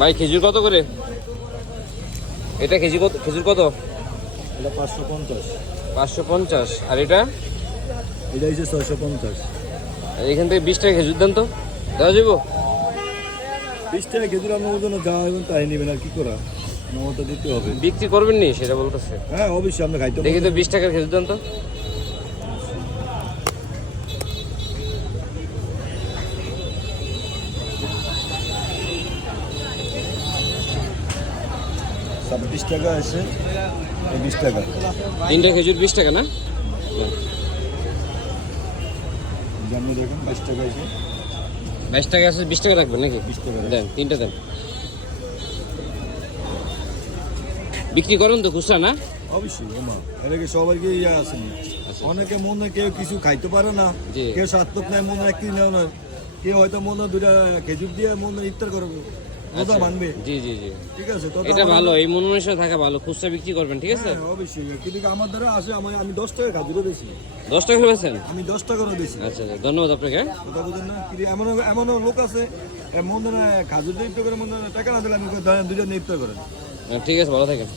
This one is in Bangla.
ভাই খেজুর কত করে? এটা কেজি কত? খেজুর কত? এটা 550। 550। আর এটা? এটা হচ্ছে 650। এখান থেকে 20 টাকা খেজুর দেন তো, দেওয়া যাবো? 20 টাকা খেজুর আপনার জন্য যা হবেন তাই নেবেন, আর কি করা, আমার তো দিতে হবে। বিক্রি করবেন নি সেটা বলতেছে। হ্যাঁ অবশ্যই, আমরা খাইতে দেখি তো 20 টাকার খেজুর দেন তো। সব 20 টাকা আছে, 20 টাকা। তিনটা খেজুর 20 টাকা না? জানি দেখেন 20 টাকা আছে। 22 টাকা আছে, 20 টাকা রাখবেন নাকি? 20 টাকা দেন, তিনটা দেন। বিক্রি করেন তো খুচরা না? অবশ্যই ওমা, এটাকে সবার কি ইয়ে আছে না? আচ্ছা। অনেকে মনে কেউ কিছু খাইতে পারে না, জি। কেউ সার্থক নাই মনে এক কিনে না, কেউ হয়তো মনে দুটা খেজুর দিয়ে মনে ইফতার করবে, রোজা মানবে। জি জি জি, ঠিক আছে, তো এটা ভালো, এই মন মানসিকতা থাকা ভালো। খুচরা বিক্রি করবেন, ঠিক আছে? হ্যাঁ, অবশ্যই। কিন্তু আমার দ্বারা আসে, আমি 10 টাকা খাজুরও বেশি, 10 টাকা বেচেন? আমি 10 টাকারও বেশি। আচ্ছা আচ্ছা, ধন্যবাদ আপনাকে। কথা বুঝেন না? কিন্তু এমনও লোক আছে মন খাজুর দিয়ে ইফতার করে, মন টাকা না দিলে আমি দুজন ইফতার করেন। ঠিক আছে, ভালো থাকেন।